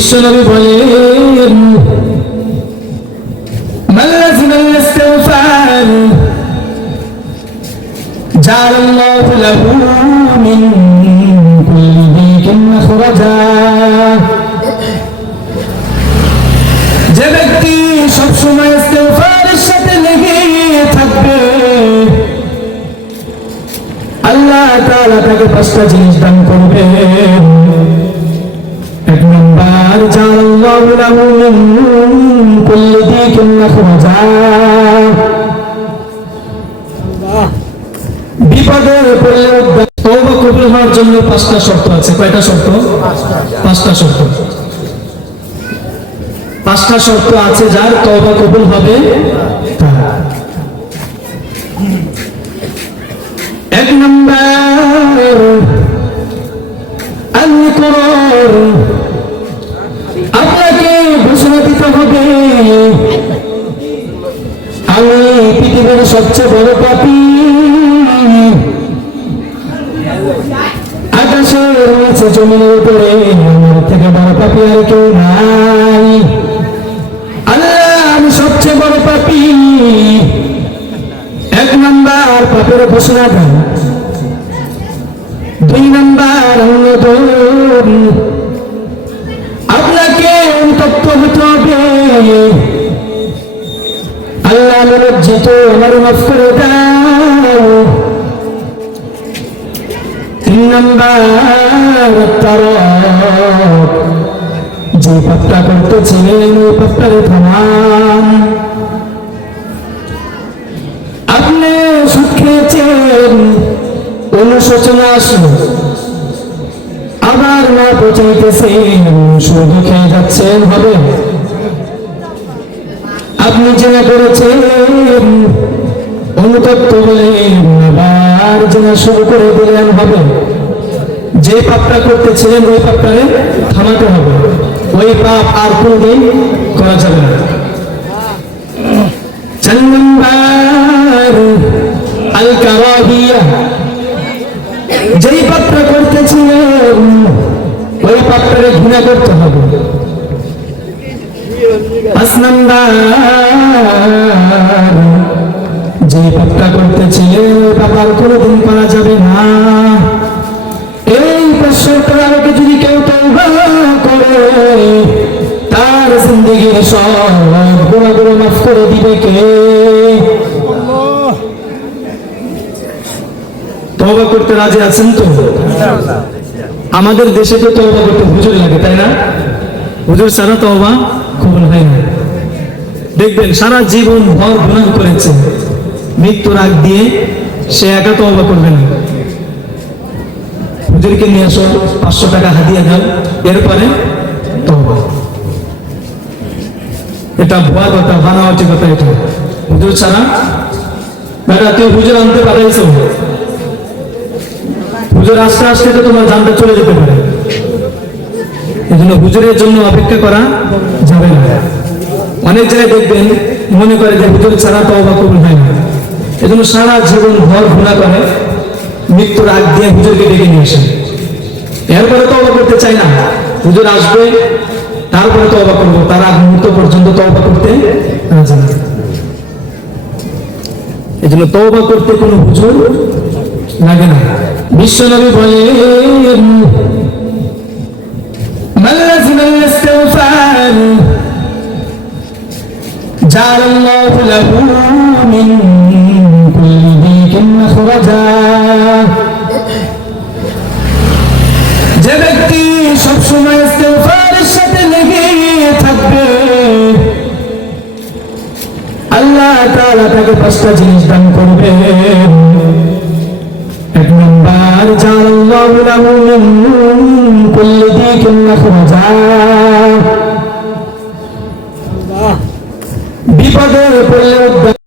বিশ্বনবী বলেন মাল্লাযিমাল ইস্তিগফার জাআলাল্লাহু লাহু মিন কুল্লি দীকিন মাখরাজা। যে ব্যক্তি সবসময় ইস্তিগফারের সাথে লেগে থাকবে আল্লাহ তাআলা তাকে 5টা জিনিস দান করবে। এক নম্বর, জাআলাল্লাহু লাহু মিন কুল্লি দীকিন মাখরাজা। বিপদে পড়লে তওবা কবুল হওয়ার জন্য 5টা শর্ত আছে। কয়টা শর্ত? 5টা শর্ত। 5টা শর্ত আছে যার তওবা কবুল হবে। এক নম্বর, আল-ইকরার। আপনাকে ঘোষণা দিতে হবে আমি পৃথিবীর সবচেয়ে বড় পাপী, আকাশের নিচে জমিনের উপরে আমার থেকে বড় পাপী আর কেউ নাই। আল্লাহ, আমি সবচেয়ে বড় পাপী। 1 নম্বর পাপের ঘোষণা দেন। 2 নম্বর, আপনাকে অনুতপ্ত হতে হবে আল্লাহ আমি লজ্জিত, আমার মাফ করে দাও। 3 নম্বর, যে পাপটা করতেছিলেন ওই পাপটারে থামান। আপনি সুদ খেয়েছেন, অনুশোচনা আসলো, আবার না পচাইতেছেন, সুদ খেয়ে যাচ্ছেন, হবে? আপনি জেনা করেছেন, অনুতপ্ত হলেন, আবার জেনা শুরু করে দিলেন, হবে? যে পাপটা করতেছিলেন ওই পাপটারে থামাতে হবে। ওই পাপ আর কোনদিন করা যাবে না। 4 নম্বর, আল-কারাহিয়া। যেই পাপটা করতেছিলেন ওই পাপটারে ঘৃণা করতে হবে। 5 নম্বর, যে পাপটা করতেছিলেন ওই পাপ আর কোনদিন করা যাবে না। এই 500 আলোকে যদি কেউ তওবা করে তার জিন্দেগির সব গুনাহগুলো মাফ করে দিবে কে? তওবা করতে রাজি আছেন তো? আমাদের দেশে তো তওবা করতে হুজুর লাগে, তাই না? হুজুর ছাড়া তওবা কবুল হয় না। দেখবেন সারা জীবন ভর গুনাহ করেছে, মৃত্যুর আগ দিয়ে সে একা তওবা করবে না। হুজুরকে নিয়ে আসো, 500 টাকা হাদিয়া দাও, এরপরে তওবা। এটা ভুয়া কথা, বানাওয়াটি কথা। এটা হুজুর ছাড়া বেটা তুই হুজুর আনতে পারাইছো, হুজুর আস্তে আস্তে তো তোমার জানটা চলে যেতে পারে। এই জন্য হুজুরের জন্য অপেক্ষা করা যাবে না। অনেক জায়গায় দেখবেন মনে করে যে হুজুর ছাড়া তওবা কবুল হয় না, এই জন্য সারা জীবন ভর গুনাহ করে, মৃত্যুর আগ দিয়ে হুজুরকে ডেকে নিয়ে আসে, এরপরে তওবা করতে চায় না। হুজুর আসবে তারপরে তওবা করবো, তার আগ মুহূর্ত পর্যন্ত তওবা করতে রাজি না। এই জন্য তওবা করতে কোনো হুজুর লাগে না। বিশ্বনবী বলেন মাল্লাযিমাল ইস্তিগফার জাআলাল্লাহু লাহু মিন কুল্লি দীকিন মাখরাজা। যে ব্যক্তি সবসময় ইস্তিগফারের সাথে লেগে থাকবে আল্লাহ তাআলা তাকে 5টা জিনিস দান করবে। 1 নম্বর, জাআলাল্লাহু লাহু মিন কুল্লি দীকিন মাখরাজা। বিপদে পড়লে